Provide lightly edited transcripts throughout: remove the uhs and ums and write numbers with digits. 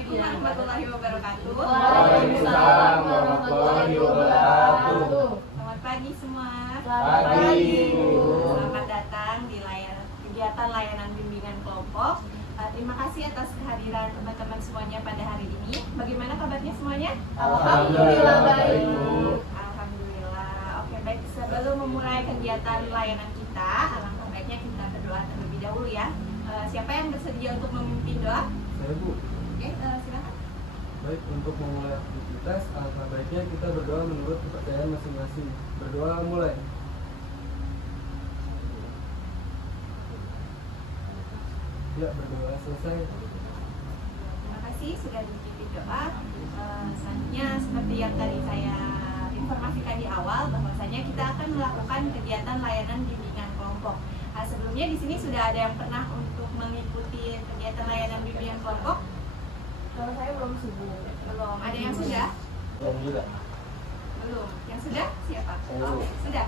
Assalamualaikum warahmatullahi wabarakatuh. Waalaikumsalam warahmatullahi wabarakatuh. Selamat pagi semua. Selamat pagi, Bu. Selamat datang di kegiatan layanan bimbingan kelompok. Terima kasih atas kehadiran teman-teman semuanya pada hari ini. Bagaimana kabarnya semuanya? Alhamdulillah baik, Bu. Alhamdulillah. Oke, baik. Sebelum memulai kegiatan layanan kita, alangkah baiknya kita berdoa terlebih dahulu ya. Siapa yang bersedia untuk memimpin doa? Saya, Bu. Oke, silakan. Baik, untuk memulai aktivitas, alangkah baiknya kita berdoa menurut kepercayaan masing-masing. Berdoa mulai. Ya, berdoa selesai. Terima kasih sudah dipimpin doa. Selanjutnya seperti yang tadi saya informasikan di awal, bahwasanya kita akan melakukan kegiatan layanan bimbingan kelompok. Sebelumnya di sini sudah ada yang pernah untuk mengikuti kegiatan layanan bimbingan kelompok? Kalau saya belum sibuk. Belum. Ada yang sudah? Belum juga. Belum. Yang sudah? Siapa? Saya. Oh, sudah.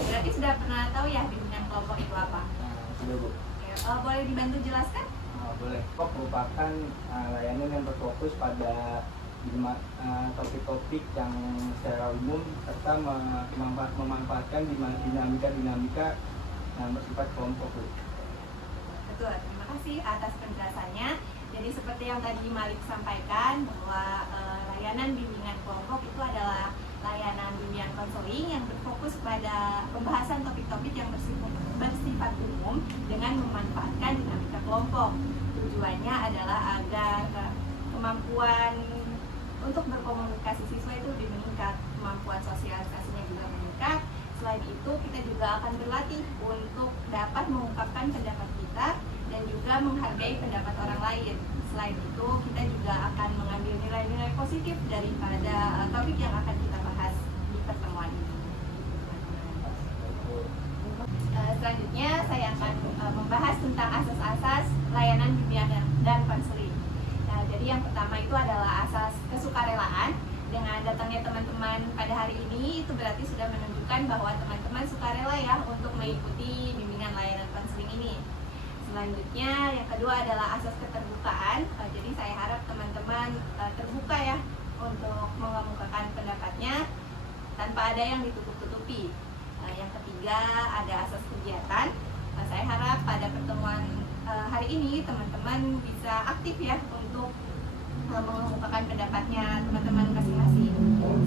Berarti sudah pernah tahu ya bimbingan kelompok itu apa? Sudah, Bu. Oke, boleh dibantu jelaskan? Boleh. Kelompok merupakan layanan yang berfokus pada topik-topik yang secara umum serta memanfaatkan dinamika yang bersifat kelompok. Betul, terima kasih atas penjelasannya. Jadi seperti yang tadi Malik sampaikan bahwa layanan bimbingan kelompok itu adalah layanan bimbingan konseling yang berfokus pada pembahasan topik-topik yang bersifat umum dengan memanfaatkan dinamika kelompok. Tujuannya adalah agar kemampuan untuk berkomunikasi siswa itu lebih meningkat, kemampuan sosialisasinya juga meningkat. Selain itu, kita juga akan berlatih untuk dapat mengungkapkan pendapat kita dan juga menghargai pendapat orang lain. Selain itu, kita juga akan mengambil nilai-nilai positif daripada topik yang akan kita bahas di pertemuan ini. Selanjutnya, saya akan membahas tentang asas-asas layanan bimbingan dan konseling. Nah, jadi yang pertama itu adalah asas kesukarelaan. Dengan datangnya teman-teman pada hari ini, itu berarti sudah menunjukkan bahwa teman-teman sukarela ya untuk mengikuti bimbingan layanan konseling ini. Selanjutnya, yang kedua adalah asas keterbukaan. Jadi saya harap teman-teman terbuka ya untuk mengemukakan pendapatnya tanpa ada yang ditutup-tutupi. Yang ketiga ada asas kegiatan. Saya harap pada pertemuan hari ini teman-teman bisa aktif ya untuk mengemukakan pendapatnya teman-teman masing-masing.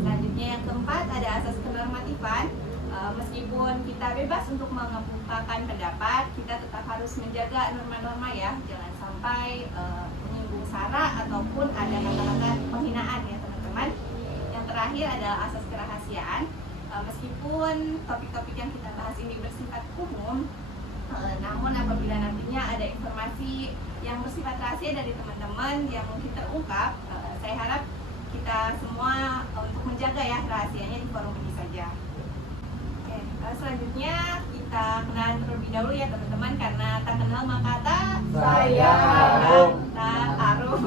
Selanjutnya yang keempat ada asas kenormatifan. Meskipun kita bebas untuk mengemukakan pendapat, kita tetap harus menjaga norma-norma ya, jangan sampai menyinggung sara ataupun ada kata-kata penghinaan ya teman-teman. Yang terakhir adalah asas kerahasiaan. Meskipun topik-topik yang kita bahas ini bersifat umum, namun apabila nantinya ada informasi yang bersifat rahasia dari teman-teman yang mungkin terungkap, saya harap kita semua untuk menjaga ya rahasianya di forum ini saja. Oke, selanjutnya kita kenalan terlebih dahulu ya teman-teman, karena tak kenal maka tak sayang, tak aruh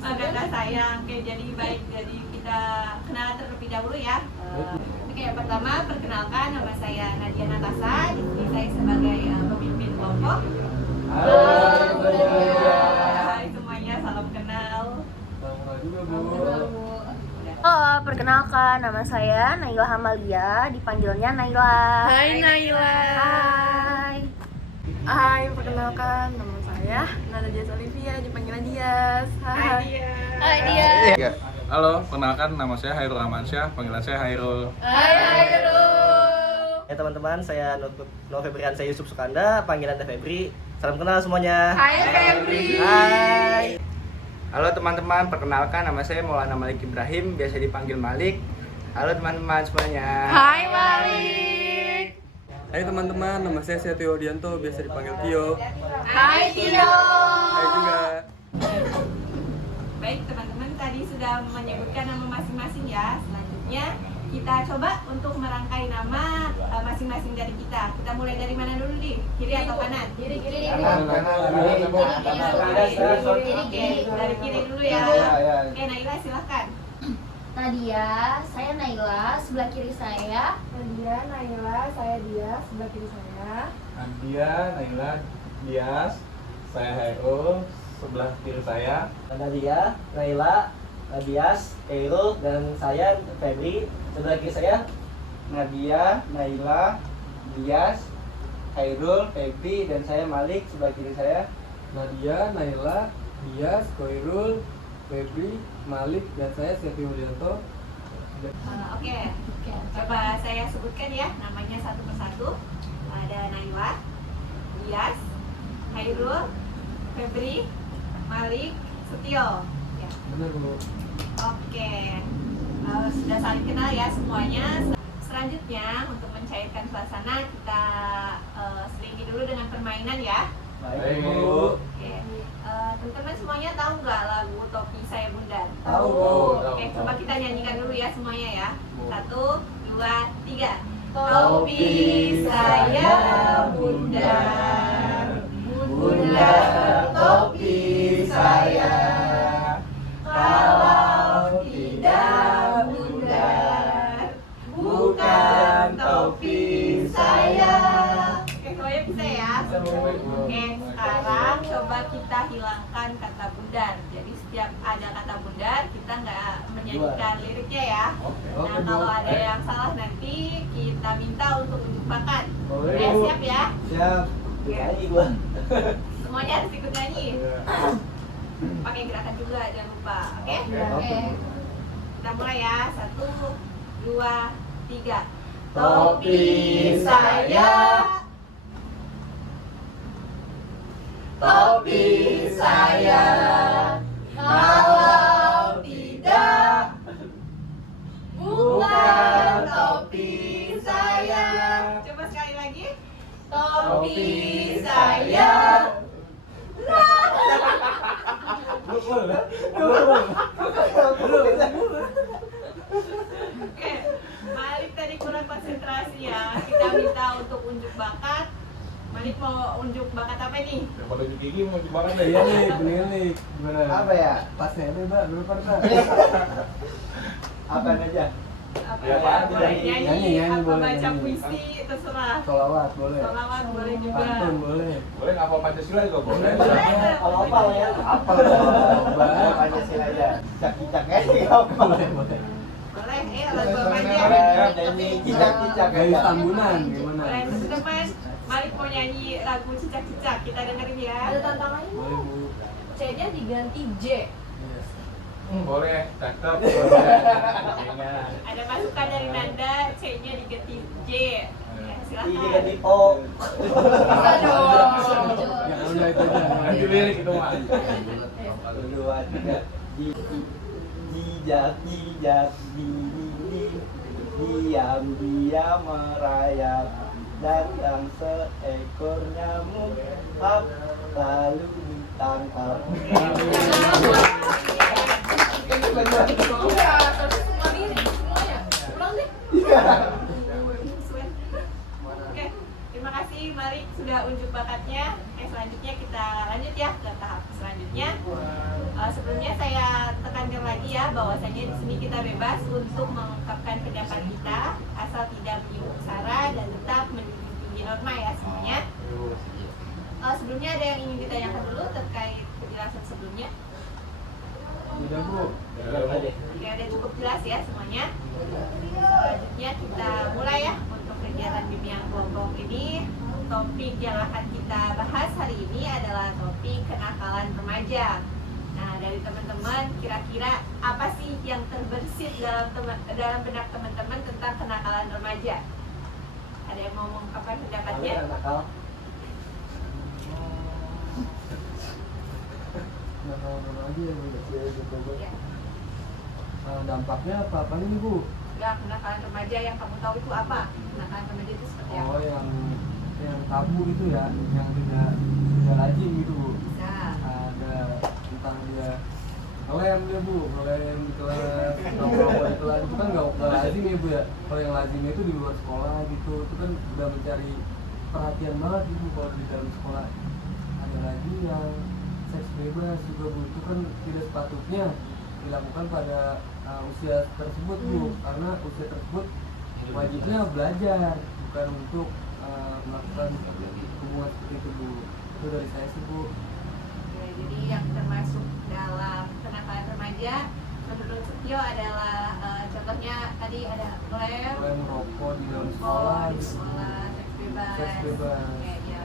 maka tak sayang. Oke, jadi baik, jadi kita kenalan terlebih dahulu ya. Oke, yang pertama perkenalkan, nama saya Nadia Natasa. Di sini saya sebagai pemimpin kelompok. Hai semuanya, salam kenal. Salam kenal juga, Bu. Halo, perkenalkan nama saya Naila Hamalia, dipanggilnya Naila. Hai Naila. Hai. Hai, perkenalkan nama saya Nada Dias Olivia, dipanggilnya Dias. Hai. Hai dia. Ya. Halo, perkenalkan nama saya Hairul Rahmansyah, panggilan saya Hairul. Hai Hairul. Ya teman-teman, saya Novembrian, saya Yusuf Sukanda, panggilan Teh Febri. Salam kenal semuanya. Hai Febri. Hai. Halo teman-teman, perkenalkan nama saya Maulana Malik Ibrahim, biasa dipanggil Malik. Halo teman-teman semuanya. Hai Malik. Hai teman-teman, nama saya Setio Dianto, biasa dipanggil Tio. Hai Tio. Hai juga. Baik teman-teman, tadi sudah menyebutkan nama masing-masing ya. Selanjutnya kita coba untuk merangkai nama masing-masing dari kita. Kita mulai dari mana dulu nih? Kiri atau kanan? Kiri. Dari kiri dulu ya. Oke, Naila silakan. Nadia, saya Naila, sebelah kiri saya. Nadia, Naila, saya Dias, sebelah kiri saya. Nadia, Naila, Dias, saya Hairul, sebelah kiri saya. Nadia, Naila, Dias, Khairul, dan saya Febri. Sebelah kiri saya Nadia, Naila, Dias, Khairul, Febri, dan saya Malik. Sebelah kiri saya Nadia, Naila, Dias, Koirul, Febri, Malik, dan saya Sefi Mulyanto. Oke, coba saya sebutkan ya namanya satu persatu. Ada Naila, Dias, Khairul, Febri, Malik, Setio. Ya. Benar Bu. Oke, sudah saling kenal ya semuanya. Selanjutnya untuk mencairkan suasana kita selingi dulu dengan permainan ya. Baik Bu. Oke, teman-teman semuanya tahu nggak lagu Topi Saya Bundar? Tahu. Oke, coba kita nyanyikan dulu ya semuanya ya. 1, 2, 3. Topi saya bundar, bundar topi saya. Kalau tidak bundar, bukan topi saya. Oke, semuanya bisa ya. Oke, sekarang coba kita hilangkan kata bundar. Jadi setiap ada kata bundar, kita nggak menyanyikan liriknya ya. Nah, kalau ada yang salah nanti kita minta untuk unjuk bakat. Boleh, Oke, Bu. siap ya? siap. Nyanyi gua. Semuanya harus ikut nyanyi. Pakai gerakan juga, jangan lupa. Oke? Oke. Kita mulai ya. 1, 2, 3. Topi saya, topi saya. Kalau tidak, bukan topi saya. Coba sekali lagi. Topi saya. Oke. Malik tadi kurang konsentrasi ya. Kita minta untuk unjuk bakat. Malik mau unjuk bakat apa nih? Daripada di gigi mau dimakan deh. Iya nih, bener nih. Gimana? Apa ya? Pasnya nih, Mbak. Dulu pernah. Apa aja? Apa Ya, ya? Pak, Boleh nyanyi, nyanyi, nyanyi, apa boleh baca nyanyi. puisi, terserah. Sholawat boleh. Sholawat boleh juga. Pantun boleh. Boleh ngapal Pancasila juga boleh. Kalau apa ya? Apa Coba. Pancasila aja. Cicak-cicak ya. Apa? Boleh, boleh. Boleh, lagu apa aja? Nyanyi cicak-cicak Garis aja. tambunan gimana? Boleh, teman-teman. Malik mau nyanyi lagu cicak-cicak. Kita dengerin ya. Ada tantangannya. Boleh Bu. C-nya diganti J. Yes. Boleh, cakep. Boleh. Ada masukan dari Nanda, C-nya diganti J. Ya, Iya silakan. ganti O. Bisa dong. Ya udah itu aja. Nanti lirik itu mah. 1, 2, 3. Jijak jijak di dinding, diam diam merayap, datang seekor nyamuk, hap, lalu ditangkap. Iya, tapi semua mirip semuanya. Ulang deh. Oke, terima kasih Malik sudah unjuk bakatnya. Selanjutnya kita lanjut ya ke tahap selanjutnya. Sebelumnya saya tekankan lagi ya bahwasanya di sini kita bebas untuk mengungkapkan pendapat kita asal tidak menyinggung sara dan tetap menjunjung tinggi norma ya semuanya. Sebelumnya ada yang ingin ditanyakan dulu terkait penjelasan sebelumnya? Udah Bu. Oke, ada cukup jelas ya semuanya. Selanjutnya kita mulai ya untuk kegiatan bimbingan kelompok ini. Topik yang akan kita bahas hari ini adalah topik kenakalan remaja. Nah, dari teman-teman kira-kira apa sih yang terbersit dalam benak teman-teman tentang kenakalan remaja? Ada yang mau mengungkapkan pendapatnya? Nakal. Nah, lagi ya Bu. Ya. Dampaknya apa nih Bu? Ya, kenakalan remaja yang kamu tahu itu apa? Kenakalan remaja itu seperti apa? Oh yang tabu itu ya, yang tidak lazim gitu Bu. Bisa. Ada tentang dia ngelem dia Bu, ngelem di kelas, nongkrong di kelas itu kan nggak lazim ya Bu ya. Kalau yang lazim itu di luar sekolah gitu, itu kan udah mencari perhatian banget gitu. Kalau di dalam sekolah ada lagi yang seks bebas juga Bu, itu kan tidak sepatutnya dilakukan pada usia tersebut Bu, karena usia tersebut wajibnya belajar, bukan untuk melakukan hubungan seperti itu Bu. Itu dari saya sih Bu. Ya, jadi yang kita remaja menurut Setio adalah contohnya tadi ada lem, mulai merokok di dalam sekolah, sekolah di gitu. sekolah, seks bebas. Seks bebas. Oke, ya.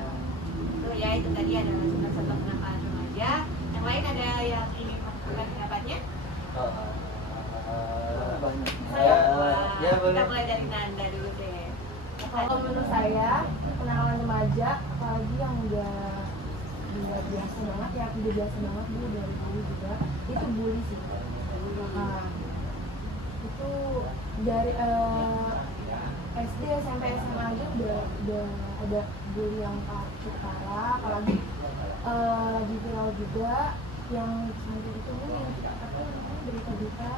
Itu ya, itu tadi adalah contoh-contoh kenakalan remaja. Yang lain ada yang ingin mengungkapkan pendapatnya? Ya, Kita boleh. mulai dari Nanda dulu deh. Kalau menurut saya kenakalan remaja, apalagi yang udah biasa banget ya, udah biasa banget dulu dari dulu juga, itu bully sih. Nah, itu dari SD, SMP, SMA aja udah ada bully yang cukup parah, apalagi lagi viral juga yang sampai itu yang apa namanya berita-berita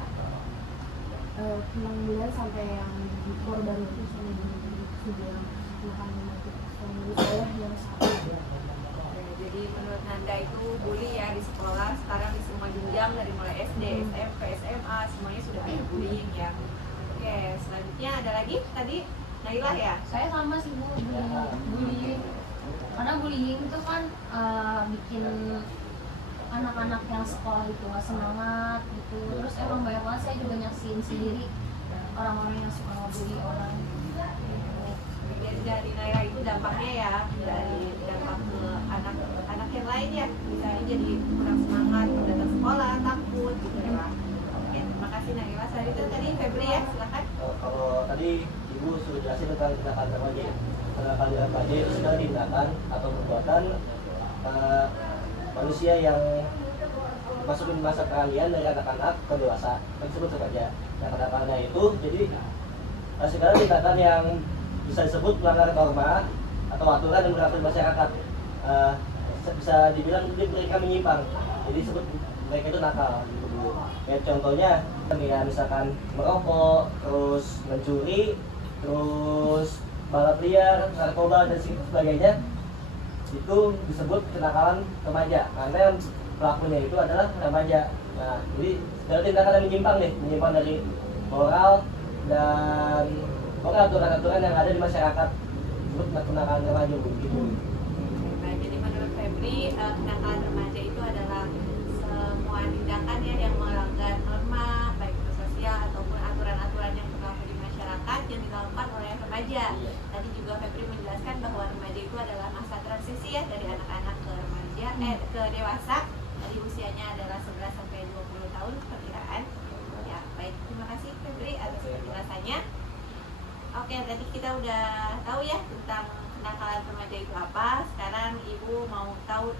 tentang bulan sampai yang di korban itu sampai di sebelah makan itu menurut saya yang salah. Oke, jadi menurut Nanda itu bully ya di sekolah sekarang di semua jenjang dari mulai SD, SMP, SMA semuanya sudah ada bullying ya. Oke, selanjutnya ada lagi tadi Nailah ya. Saya sama sih Bu, bullying. Karena bullying itu kan bikin anak-anak yang sekolah itu gak semangat gitu. Terus emang banyak banget saya juga nyaksiin sendiri orang-orang yang suka ngebully orang. Jadi dari Naila itu dampaknya ya, dari dampak ke anak yang lain ya, misalnya jadi kurang semangat kalau datang sekolah, takut gitu ya. Oke, terima kasih Naila. Selanjutnya tadi Febri ya, silakan. Kalau tadi Ibu sudah jelasin tentang tindakan remaja. Tindakan remaja itu sebenarnya tindakan atau perbuatan manusia yang masukin masa peralihan dari anak-anak ke dewasa, disebut remaja. Nah, tindakannya itu jadi segala tindakan yang bisa disebut pelanggaran norma atau aturan yang berlaku di masyarakat. Bisa dibilang mereka menyimpang, jadi disebut mereka itu nakal gitu Bu. Kayak contohnya ya misalkan merokok, terus mencuri, terus balap liar, narkoba dan sebagainya, itu disebut kenakalan remaja karena pelakunya itu adalah remaja. Nah, jadi segala tindakan yang menyimpang dari moral dan aturan-aturan yang ada di masyarakat, disebut kenakalan remaja gitu. Nah, jadi menurut Febri, kenakalan remaja itu adalah semua tindakan ya yang melanggar norma, baik itu sosial ataupun aturan-aturan yang berlaku di masyarakat yang dilakukan oleh remaja. Tadi juga Febri menjelaskan bahwa remaja itu adalah masa transisi ya dari anak-anak ke remaja, ke dewasa. Tadi usianya adalah 11 sampai 20 tahun perkiraan. Ya, baik, terima kasih Febri atas penjelasannya. Oke, tadi kita udah tahu ya tentang kenakalan remaja itu apa. Sekarang Ibu mau tahu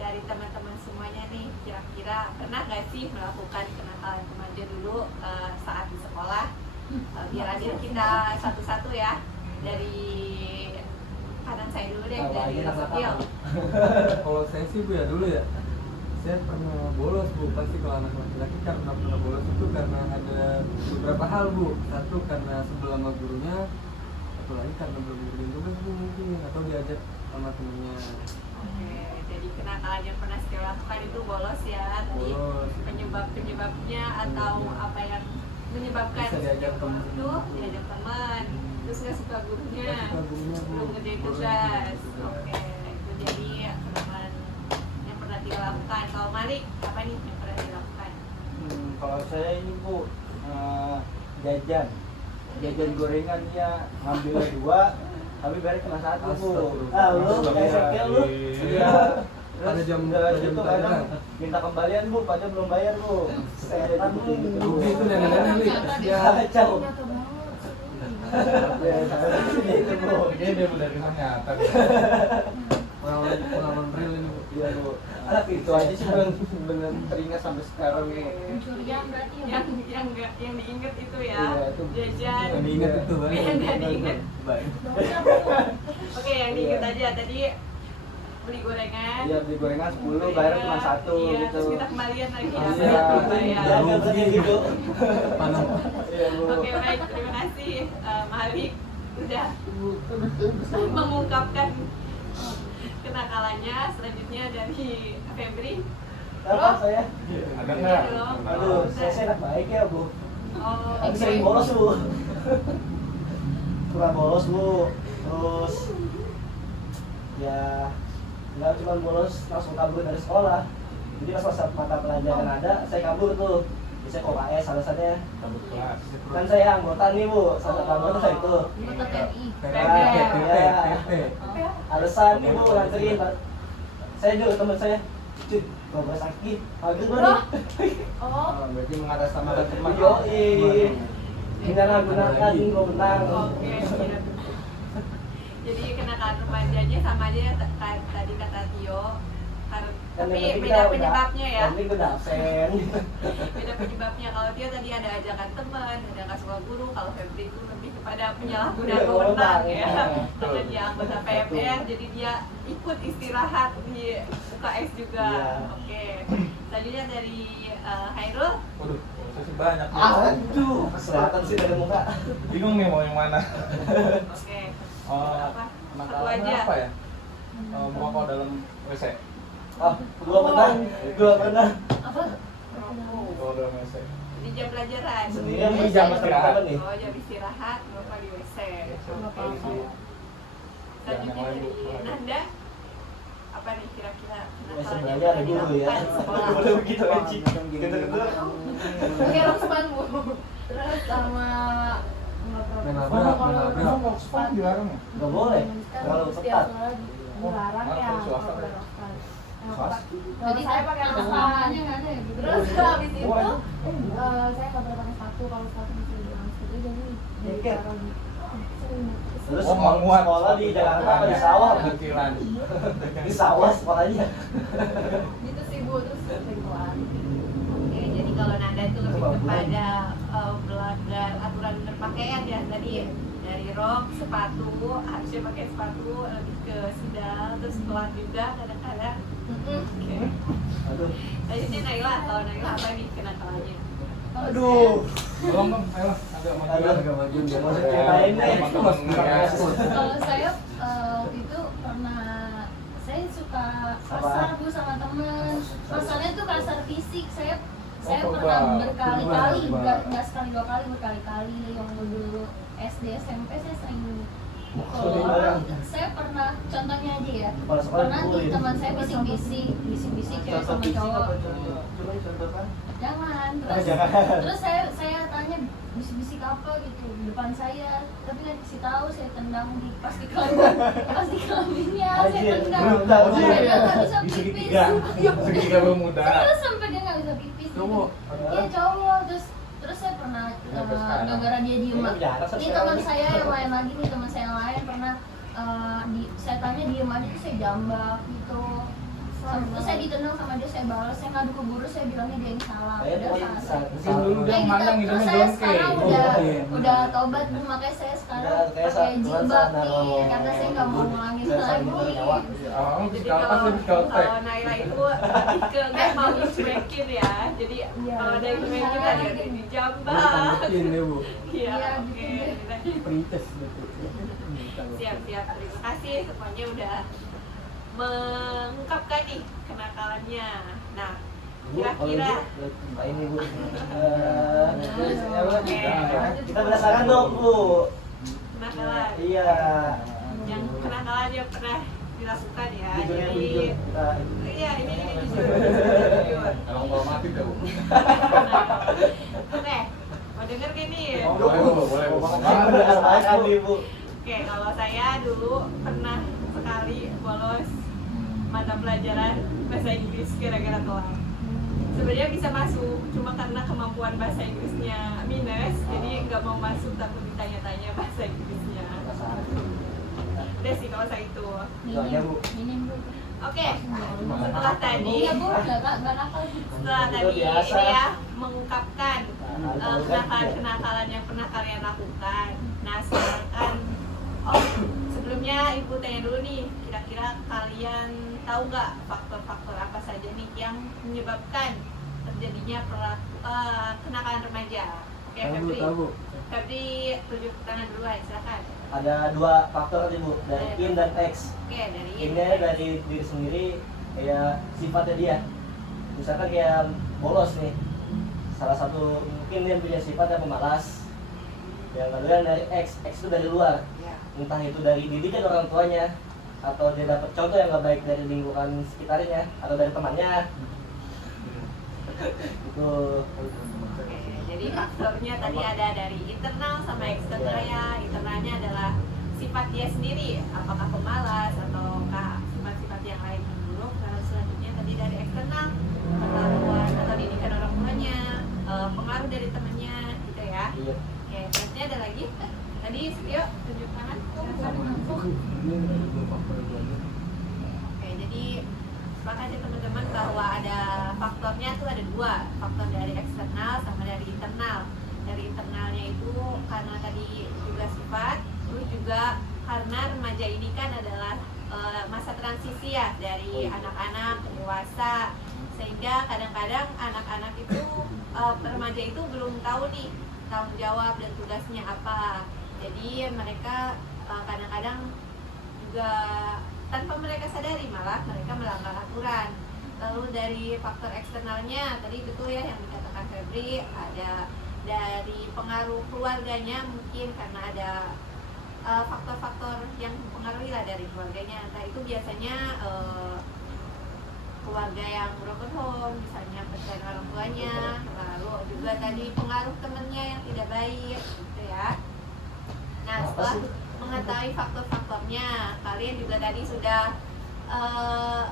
dari teman-teman semuanya nih, kira-kira pernah nggak sih melakukan kenakalan remaja dulu saat di sekolah? Biar adil kita satu-satu ya. Dari kanan saya dulu deh, dari Setio. Kalau saya sih Bu ya dulu ya, saya pernah bolos Bu. Pasti kalau anak laki-laki karena pernah bolos itu karena ada beberapa hal Bu. Satu karena sebel sama gurunya, satu lagi karena belum diberi tugas Bu mungkin, atau diajak sama temennya. Oke, jadi kenakalan yang pernah Setio lakukan itu bolos ya. Tadi Bolos. penyebabnya atau apa yang menyebabkan Bisa diajak Setio teman. itu diajak teman, terus nggak suka gurunya, Nggak suka gurunya, Bu. belum ngerjain Bolos. tugas. Oke, itu jadi kenakalan yang pernah dilakukan. Kalau Malik, apa nih yang pernah dilakukan? Kalau saya ini Bu, jajan gorengan ya ngambilnya 2 tapi bayar cuma 1 Bu. Ah, lu kayak sekil lu. Iya. Ada jam itu kadang pelajaran. minta kembalian Bu, padahal belum bayar Bu. Setan lu. Rugi itu nenek-nenek nih. Ya, kacau. Nyata banget. Ya, itu Bu. Dia dari nyata. Pengalaman real ini Bu. Iya Bu. Itu aja sih bener teringat sampai sekarang Bu. Pencurian berarti ya. Yang diinget itu ya, Iya, itu. jajan. Yang diingat itu banyak. Yang nggak diingat. Baik. Oke, yang diinget aja tadi beli gorengan. Iya, beli gorengan 10, bayar cuma 1 iya, gitu. Terus kita kembalian lagi ya. Iya. Bayar. Jangan kayak gitu. Panas. Iya Bu. Oke, baik, terima kasih Malik sudah mengungkapkan kenakalannya. Selanjutnya dari Febri. Apa saya? Ada nggak? Aduh, saya anak baik ya Bu. Oh, Tapi sering bolos Bu. Kurang bolos Bu. Terus ya nggak cuma bolos langsung kabur dari sekolah. Jadi pas mata pelajaran ada, saya kabur tuh. Biasanya OKS alasannya. Cabut kelas. Kan saya anggota nih bu, salah satu anggota itu. Anggota TNI. Alasan nih bu, nganterin. Saya juga teman saya, cuy, kalau gue sakit, maghrib baru. Oh, Berarti mengatasnamakan teman. Yoi, menyalahgunakan wewenang. Oke, siap. Jadi kenakalan remajanya sama aja ya tadi kata Tio. Tapi beda penyebabnya ya. Tapi gue udah absen. Beda penyebabnya. Kalau Tio tadi ada ajakan teman, ada nggak suka guru. Kalau Febri itu lebih kepada penyalahgunaan wewenang ya. Karena dia anggota PMR, jadi dia ikut istirahat di UKS juga. Oke. Selanjutnya dari Hairul. Waduh, saya sih banyak. Aduh, kelihatan sih dari muka. Bingung nih mau yang mana. Oke. Oh, Apa? Satu nakalannya aja. apa ya? Merokok dalam WC. Oh, gua pernah. Apa? Merokok dalam WC. Di jam pelajaran. Sendirian Ini di jam jam istirahat. nih. Oh, jam istirahat, lupa di WC. Apa-apa. Selanjutnya dari Anda, apa nih kira-kira Ya, sebenarnya ada guru ya. Boleh begitu aja. Gitu-gitu. pakai rok span bu. Terus sama Menabrak. Emang mau sekolah dilarang ya? Nggak boleh. Kalau ketat. dilarang ya. Mana swasta kalau ya? rok span. Nah, Swasta. kalau saya pakai rok anak span. lamanya nggak ada ya? Terus habis itu Boleh. saya nggak boleh pakai sepatu, kalau sepatu bisa dibilang sepatu jadi Jaket. taruh di sering. Terus Oh, mau muat. sekolah di Jakarta apa di sawah? Kecilan. Di sawah sekolahnya. Gitu sih bu, terus sering keluar. Oke, jadi kalau Nanda itu lebih kepada melanggar aturan berpakaian ya. Tadi dari rok, sepatu, harusnya pakai sepatu, lebih ke sendal, terus telat juga kadang-kadang. Oke. Aduh. Selanjutnya Naila, kalau Naila apa nih kenakalannya? Aduh. Tolong dong, ayolah, agak maju. Aduh. Agak maju biar Mau masuk ceritain nih. Kalau saya waktu itu pernah saya suka kasar bu sama temen. Masalahnya tuh kasar fisik. Saya pernah berkali-kali, nggak sekali dua kali, berkali-kali. Yang dulu SD SMP saya sering mukul orang. Saya pernah, contohnya aja ya, Kepala sekolah pernah nih dipukulin. teman saya bisik-bisik cewek sama cowok. Coba contohkan. Jangan. Jangan. Terus saya tanya bisik-bisik apa gitu di depan saya, tapi nggak dikasih tahu, saya tendang pas di kelaminnya, saya Anjir, tendang. brutal Sampai sih. dia nggak bisa Di pipis. segitiga. Segitiga bermuda. Terus sampai dia nggak bisa pipis. Cowok? Iya cowok. Terus saya pernah Sampai sekarang. gara-gara dia diem. Ini penjara sampai Ini sekarang teman nih. saya yang lain lagi nih, teman saya yang lain pernah saya tanya diem aja, terus saya jambak gitu. Terus saya ditendang sama dia, saya balas, saya ngadu ke guru, saya bilangnya dia yang salah. Kayak Udah poin salah. Mungkin dulu dia Kayak mandang gitu. hidungnya Terus saya jongke. sekarang udah tobat bu, makanya saya sekarang Ya, kayak pakai Tuhan jilbab sadar nih, kalau karena saya nggak mau ngulangin saya lagi. sambil nyawa. Awalnya Jadi psikopat, kalau dia psikopat. Naila itu lebih ke nggak mau dicuekin ya. Jadi Iya. kalau ada yang cuekin tadi ada yang dijambak. Tangkepin ya bu. Iya, Iya, oke. gitu. Princess gitu. Siap. Terima kasih semuanya udah mengungkapkan nih kenakalannya. Nah, Bu, kalau kira-kira ibu, Pak ini bu. Oke. Kita berdasarkan dong bu. kenakalan Iya. yang kenakalan yang pernah dilakukan ya. Jujurnya Jadi jujur. Kita iya ini jujur. Kalau mau mati dah bu. Oke, mau denger gak nih? Oh, boleh. kita berdasarkan nih bu. Oke, kalau saya dulu pernah sekali bolos mata pelajaran bahasa Inggris gara-gara telat. Sebenarnya bisa masuk, cuma karena kemampuan bahasa Inggrisnya minus, jadi nggak mau masuk, takut ditanya-tanya bahasa Inggrisnya. Udah sih kalau saya itu. Soalnya, Bu. Minim bu. Oke, setelah tadi, Iya bu, nggak nakal bu. setelah Itu tadi biasa. ini ya mengungkapkan Nah, kenakalan-kenakalan yang pernah kalian lakukan. Nah sekarang kan, sebelumnya ibu tanya dulu nih, kira-kira kalian tahu nggak faktor-faktor apa saja nih yang menyebabkan terjadinya kenakalan remaja? Oke, Febri. Tahu. Febri tunjuk tangan duluan, silakan. Ada dua faktor nih bu, dari in dan X. Oke, dari Innya dari diri sendiri, kayak sifatnya dia. Misalkan kayak bolos nih, salah satu mungkin dia punya sifat yang pemalas. Yang kedua dari X itu dari luar. Ya. Entah itu dari didikan orang tuanya, atau dia dapat contoh yang nggak baik dari lingkungan sekitarnya, atau dari temannya. Itu Oke, jadi faktornya tadi ada dari internal sama eksternal ya. Internalnya adalah sifat dia sendiri, apakah pemalas ataukah sifat-sifat yang lain yang buruk. Lalu selanjutnya tadi dari eksternal, pengetahuan atau didikan orang tuanya, pengaruh dari temannya gitu ya. iya. Oke, selanjutnya ada lagi. Tadi Setio tunjuk tangan. Ini ada dua faktor itu aja. Oke, jadi sepakat ya teman-teman bahwa ada faktornya tuh ada dua, faktor dari eksternal sama dari internal. Dari internalnya itu karena tadi juga sifat, terus juga karena remaja ini kan adalah masa transisi ya dari anak-anak ke dewasa, sehingga kadang-kadang anak-anak itu remaja itu belum tahu nih tanggung jawab dan tugasnya apa. Jadi mereka kadang-kadang juga tanpa mereka sadari malah mereka melanggar aturan. Lalu dari faktor eksternalnya tadi betul ya yang dikatakan Febri, ada dari pengaruh keluarganya, mungkin karena ada faktor-faktor yang mempengaruhi lah dari keluarganya. Nah itu biasanya keluarga yang broken home, misalnya perceraian orang tuanya, lalu juga tadi pengaruh temennya yang tidak baik gitu ya. Nah setelah mengetahui faktor-faktornya, kalian juga tadi sudah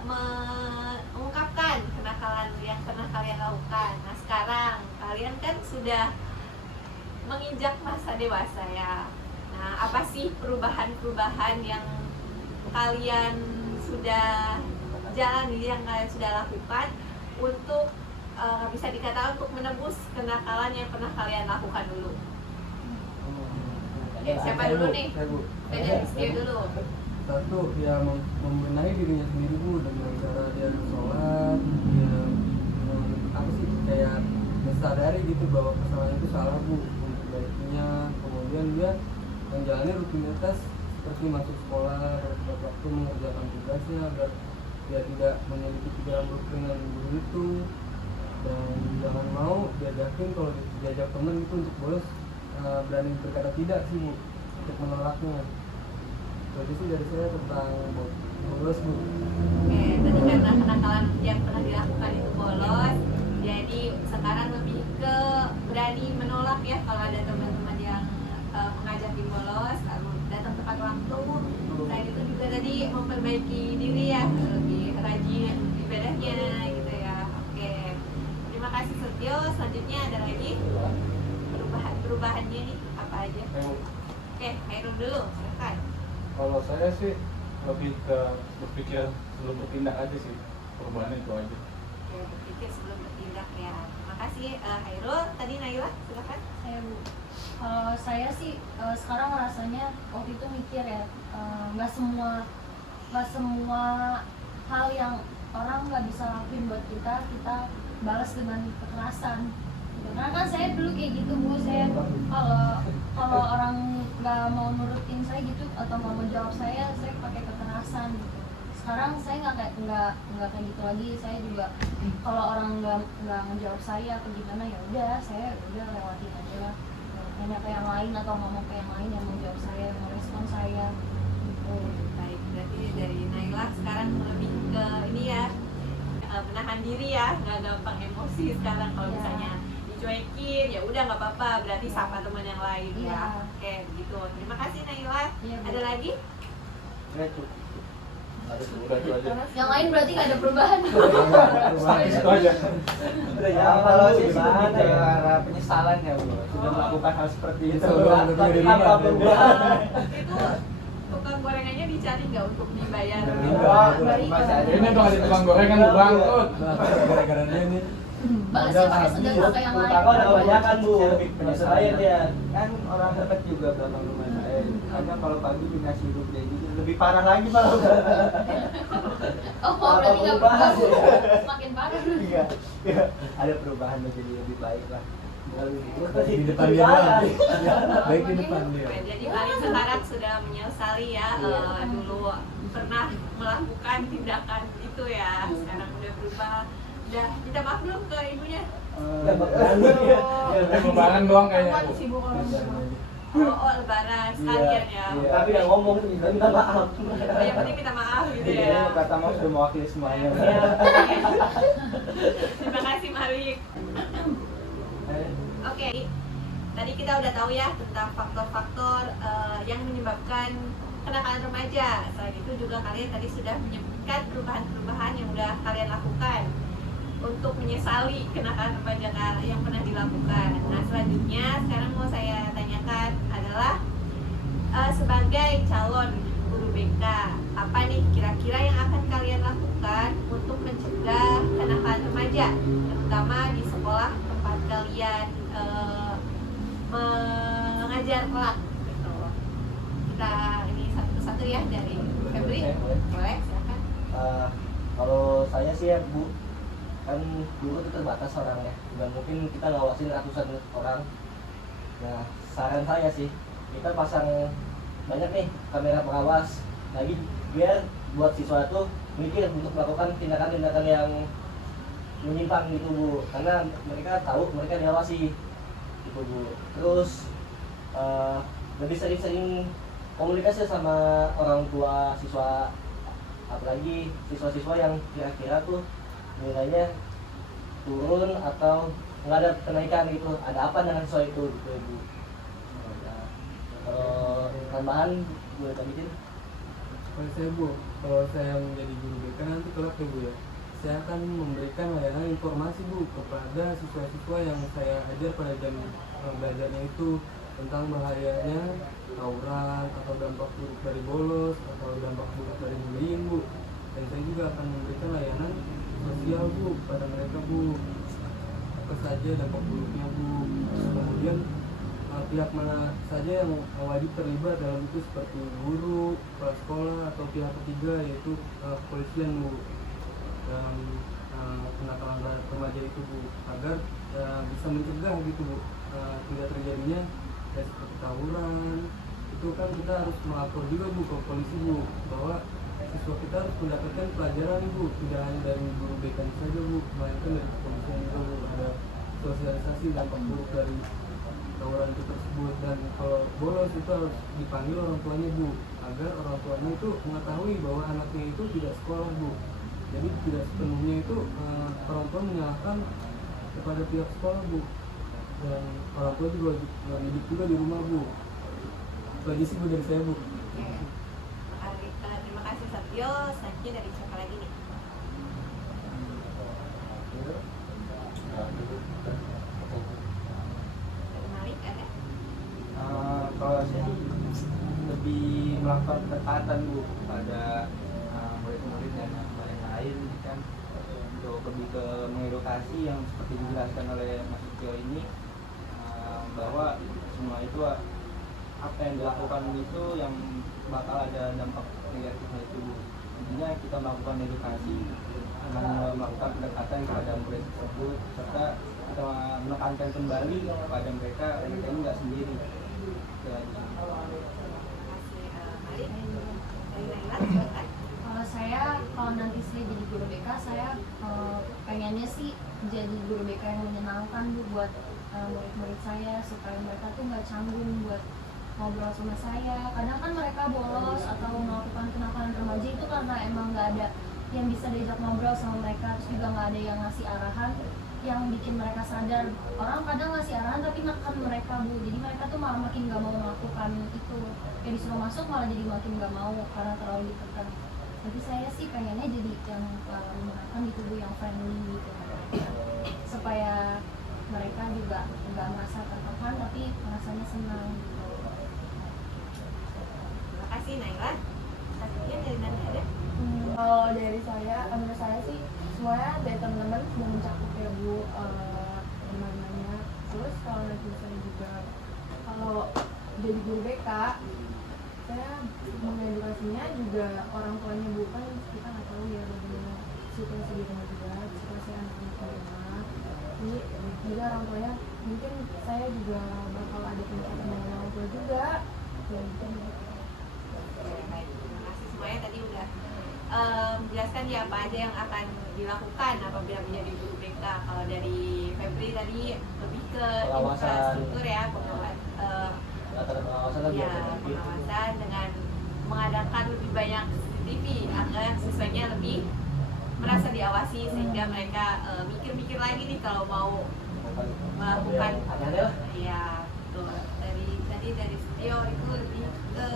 mengungkapkan kenakalan yang pernah kalian lakukan. Nah sekarang kalian kan sudah menginjak masa dewasa ya. Nah apa sih perubahan-perubahan yang kalian sudah jalani, yang kalian sudah lakukan untuk bisa dikatakan untuk menebus kenakalan yang pernah kalian lakukan dulu? Oke, siapa dulu nih? Saya, Bu. Dari Setio dulu. Satu, ya membenahi dirinya sendiri, Bu, dengan cara dia sholat, dia apa sih, kayak sadari gitu bahwa kesalahan itu salah, Bu, untuk baiknya. Kemudian dia menjalani rutinitas seperti masuk sekolah, tepat waktu, mengerjakan tugasnya agar dia tidak memiliki pikiran buruk dengan guru itu. Dan jangan mau diajakin kalau diajak teman itu untuk bolos, berani berkata tidak sih, Bu, untuk menolaknya. Jadi sih dari saya tentang bolos, Bu. Oke, tadi karena kenakalan yang pernah dilakukan itu bolos, jadi sekarang lebih ke berani menolak ya kalau ada teman-teman yang mengajakin bolos, lalu datang tepat waktu. Selain itu juga tadi memperbaiki diri ya, lebih rajin ibadahnya gitu ya. Oke, terima kasih Setio. Selanjutnya ada lagi perubahannya nih apa aja? Oke, Hairul dulu, silakan. Kalau saya sih lebih ke berpikir sebelum bertindak aja sih, perubahan itu aja. Oke, berpikir sebelum bertindak ya. Terima kasih Hairul. Tadi Naila, silakan. Saya Bu, kalau saya sih sekarang rasanya waktu itu mikir ya, nggak semua hal yang orang nggak bisa lakuin buat kita balas dengan kekerasan gitu. Karena kan saya dulu kayak gitu Bu, saya kalau orang nggak mau nurutin saya gitu atau nggak mau jawab saya pakai kekerasan gitu. Sekarang saya nggak kayak gitu lagi. Saya juga kalau orang nggak ngejawab saya atau gimana, ya udah saya udah lewatin aja, tanya ke yang lain atau ngomong ke yang lain yang mau jawab saya, yang mau respon saya gitu. Baik, berarti dari Naila sekarang lebih ke ini ya, menahan diri ya, nggak gampang emosi sekarang. Kalau Ya. misalnya dicuekin ya udah nggak apa-apa, berarti Ya. sapa teman yang lain ya. Ya. Oke gitu, terima kasih Naila. Ya, Bu. Ada lagi? Udah itu aja. Yang lain berarti nggak ada perubahan. Itu aja. Ya, kalau saya sih lebih ke arah penyesalan ya Bu, sudah melakukan hal seperti itu. Tapi apa perubahan? Itu tukang gorengannya dicari nggak untuk dibayar? Enggak, masih ada. Ini dong ada tukang gorengan Bu bangkrut. Gara-gara dia nih. Balasnya pakai segan pakai yang lain. Utama udah kebanyakan, Bu. Saya lebih Penyesalan dia. Kan orang dekat juga belakang rumah saya. Kadang kalau pagi dikasih hidup kayak gitu lebih parah lagi malah. Oh, berarti nggak berubah Bu, semakin parah. Iya, iya. Ada perubahan menjadi lebih baik lah. Di depan dia doang. Baik di depan dia. Oke, jadi kalian sekarang sudah menyesali ya, dulu pernah melakukan tindakan itu ya, sekarang udah berubah. Udah minta maaf belum ke ibunya? Lebaran doang kayaknya Bu. Sibuk orang tua. Oh lebaran sekalian ya. Iya. Tapi yang ngomong minta maaf. Oh, yang penting minta maaf gitu Iya, ya. kata mau sudah mewakili semuanya. Iya. Terima kasih Mas Malik. Oke, tadi kita udah tahu ya tentang faktor-faktor yang menyebabkan kenakalan remaja. Selain itu juga kalian tadi sudah menyebutkan perubahan-perubahan yang udah kalian lakukan untuk menyesali kenakalan remaja yang pernah dilakukan. Nah, selanjutnya sekarang mau saya tanyakan adalah sebagai calon guru BK, apa nih kira-kira yang akan kalian lakukan untuk mencegah kenakalan remaja, terutama di sekolah tempat kalian mengajar kelak gitu. Kita ini satu-satu ya dari Febri. Boleh, silakan. Kalau saya sih ya Bu, kan guru itu terbatas orangnya, dan mungkin kita ngawasin ratusan orang. Nah, saran saya sih, kita pasang banyak nih kamera pengawas lagi, biar buat siswa tuh mikir untuk melakukan tindakan-tindakan yang menyimpang gitu Bu, karena mereka tahu mereka diawasi gitu Bu. Terus lebih sering-sering komunikasi sama orang tua siswa, apalagi siswa-siswa yang kira-kira tuh nilainya turun atau nggak ada kenaikan gitu, ada apa dengan siswa itu gitu Bu. Nah, kalau tambahan boleh tambahin? Kalau saya menjadi guru BK nanti kelak ya Bu ya, saya akan memberikan layanan informasi Bu kepada siswa-siswa yang saya ajar pada jam belajarnya itu, tentang bahayanya tawuran atau dampak buruk dari bolos atau dampak buruk dari bullying Bu. Dan saya juga akan memberikan layanan sosial Bu pada mereka Bu, apa saja dampak buruknya Bu. Kemudian pihak mana saja yang wajib terlibat dalam itu, seperti guru, kepala sekolah, atau pihak ketiga yaitu kepolisian Bu, dalam kenakalan remaja itu Bu, agar bisa mencegah gitu Bu, tidak terjadinya kayak seperti tawuran. Itu kan kita harus melapor juga Bu ke polisi Bu, bahwa siswa kita harus mendapatkan pelajaran Bu, tidak hanya dari guru BK saja Bu, melainkan dari kepolisian juga Bu, ada sosialisasi dampak buruk dari tawuran itu tersebut. Dan kalau bolos itu harus dipanggil orang tuanya Bu, agar orang tuanya itu mengetahui bahwa anaknya itu tidak sekolah Bu. Jadi tidak sepenuhnya itu orang tua menyalahkan kepada pihak sekolah Bu, dan orang tua juga hidup juga di rumah Bu. Lagi sih Bu dari saya Bu. Terima kasih Satyo. Selanjutnya dari siapa lagi nih? Dari Malik ada? Kalau saya sih lebih melakukan pendekatan Bu pada murid-murid dan yang lain kan, untuk lebih ke mengedukasi yang seperti dijelaskan oleh Mas Tio ini, bahwa semua itu apa yang dilakukan itu yang bakal ada dampak negatifnya itu Bu. Intinya kita melakukan edukasi dengan melakukan pendekatan kepada murid tersebut, serta kita menekankan kembali kepada mereka ini nggak sendiri. Kalau saya, kalau nanti saya jadi guru BK, saya pengennya sih jadi guru BK yang menyenangkan Bu buat murid-murid saya, supaya mereka tuh nggak canggung buat ngobrol sama saya. Kadang kan mereka bolos atau melakukan kenakalan remaja itu karena emang nggak ada yang bisa diajak ngobrol sama mereka, terus juga nggak ada yang ngasih arahan yang bikin mereka sadar. Orang kadang ngasih arahan tapi nekan mereka Bu, jadi mereka tuh malah makin nggak mau melakukan itu, kayak disuruh masuk malah jadi makin nggak mau karena terlalu ditekan. Jadi saya sih pengennya jadi yang menyenangkan gitu Bu, yang friendly gitu, supaya mereka juga nggak merasa tertekan tapi rasanya senang gitu. Terima kasih Naila. Selanjutnya dari Nanda ada? Kalau dari saya, menurut saya sih semuanya dari teman-teman sudah mencakup ya Bu, gimana. Terus kalau nanti saya juga kalau jadi guru BK, saya mengedukasinya juga orang tuanya Bu, kan kita nggak tahu ya bagaimana situasi di rumah juga, situasi anak-anak di rumah. Jadi juga orang tuanya, mungkin saya juga bakal ada pendekatan dengan orang tua juga. Ya, gitu. Baik, terima kasih semuanya tadi udah menjelaskan ya apa aja yang akan dilakukan apabila menjadi guru BK. Kalau dari Febri tadi lebih ke infrastruktur ya, pengawasan lagi pengawasan dengan mengadakan lebih banyak CCTV agar siswanya lebih merasa diawasi, sehingga mereka mikir-mikir lagi nih kalau mau melakukan Aneh lah. ya betul. Dari studio itu lebih ke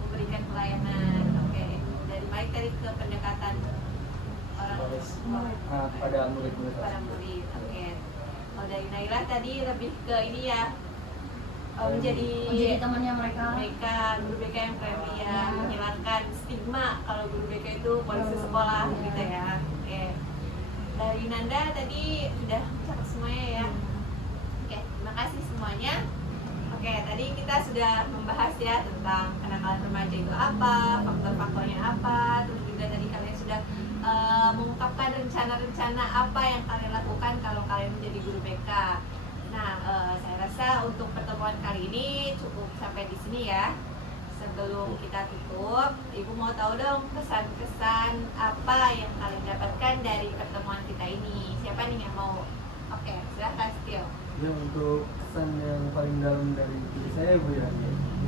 memberikan pelayanan. Oke, dari baik tadi ke pendekatan orang Pada murid-murid. para murid. Oke, kalau dari Naila tadi lebih ke ini ya, menjadi temannya mereka. guru BK yang friendly ya, menghilangkan stigma kalau guru BK itu polisi sekolah gitu ya. Oke, dari Nanda tadi sudah mencatat semuanya ya. Oke, terima kasih semuanya. Oke, tadi kita sudah membahas ya tentang kenakalan remaja itu apa, faktor-faktornya apa, terus juga tadi kalian sudah mengungkapkan rencana-rencana apa yang kalian lakukan kalau kalian menjadi guru BK. Nah, saya rasa untuk pertemuan kali ini cukup sampai di sini ya. Sebelum kita tutup, Ibu mau tahu dong kesan-kesan apa yang kalian dapatkan dari pertemuan kita ini. Siapa nih yang mau? Oke, silahkan Setio. Ya, untuk kesan yang paling dalam dari diri saya Bu ya,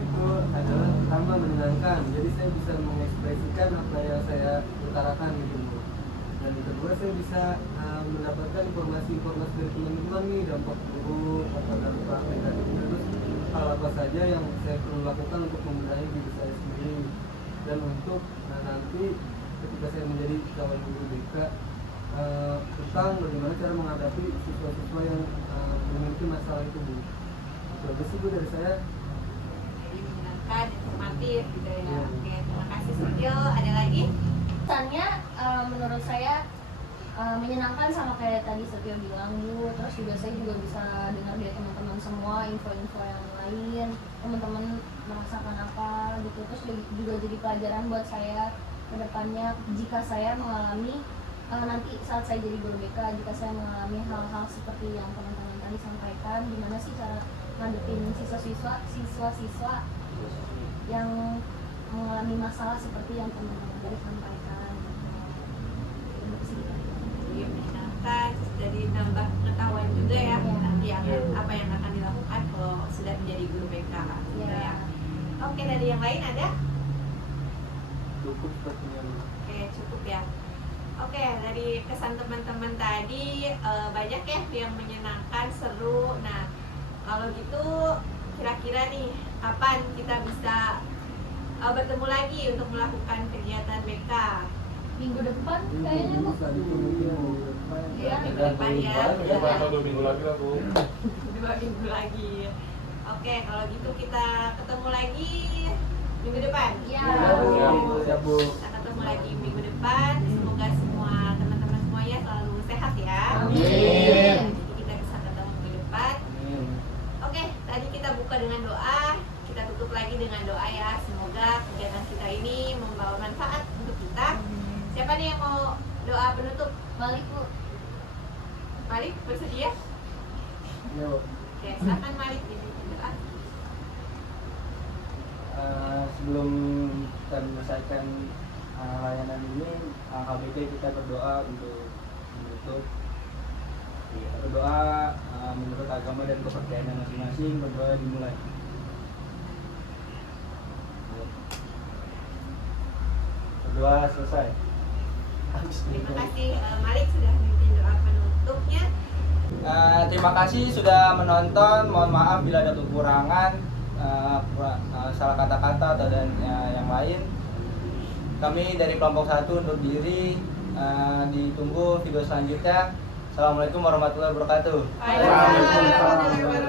itu adalah pertama menyenangkan. Jadi saya bisa mengekspresikan apa yang saya utarakan gitu Bu. Dan yang kedua saya bisa mendapatkan informasi-informasi dari teman-teman nih, dampak buruk atau dampak negatifnya, terus hal apa saja yang saya perlu lakukan untuk membenahi diri saya sendiri. Dan untuk nanti ketika saya menjadi calon guru BK, tentang bagaimana cara menghadapi siswa-siswa yang memiliki masalah itu Bu. Itu aja sih Bu dari saya. Jadi menyenangkan, informatif gitu ya. Iya. Oke, terima kasih Setio. Ada lagi? Kesannya menurut saya menyenangkan sama kayak tadi Setio bilang Bu. Terus juga saya juga bisa dengar dari teman-teman semua info-info yang lain, teman-teman merasakan apa gitu. Terus juga jadi pelajaran buat saya ke depannya jika saya mengalami nanti saat saya jadi guru BK, jika saya mengalami hal-hal seperti yang teman-teman tadi sampaikan, gimana sih cara ngadepin siswa-siswa yang mengalami masalah seperti yang teman-teman tadi sampaikan. Jadi menyenangkan, jadi nambah pengetahuan juga ya nanti apa yang akan dilakukan kalau sudah menjadi guru BK gitu ya. Oke, dari yang lain ada? Cukup sepertinya Bu. Oke, cukup ya. Oke, dari kesan teman-teman tadi banyak ya yang menyenangkan, seru. Nah, kalau gitu kira-kira nih kapan kita bisa bertemu lagi untuk melakukan kegiatan BK? Minggu depan kayaknya Bu. Tadi itu mungkin minggu depan. Iya, minggu depan ya. Atau 2 minggu lagi lah Bu. 2 minggu lagi. Oke, kalau gitu kita ketemu lagi minggu depan. Iya. Siap Bu. Kita ketemu lagi minggu depan. Semoga semua teman-teman semuanya selalu sehat ya. Amin. Jadi kita bisa ketemu minggu depan. Oke, tadi kita buka dengan doa. Kita tutup lagi dengan doa ya. Semoga kegiatan kita ini membawa manfaat untuk kita. Siapa nih yang mau doa penutup? Balik Bu. Malik, bersedia? Yo. Oke, silakan Malik dipimpin doa. Sebelum kita menyelesaikan layanan ini, KBK kita berdoa untuk menutup. Kita berdoa menurut agama dan kepercayaan masing-masing. Berdoa dimulai. Berdoa selesai. Terima kasih Malik sudah memimpin doa penutupnya. Terima kasih sudah menonton. Mohon maaf bila ada kekurangan, salah kata-kata atau dan yang lain. Kami dari kelompok 1 undur diri. Ditunggu video selanjutnya. Assalamualaikum warahmatullahi wabarakatuh. Waalaikumsalam warahmatullahi wabarakatuh.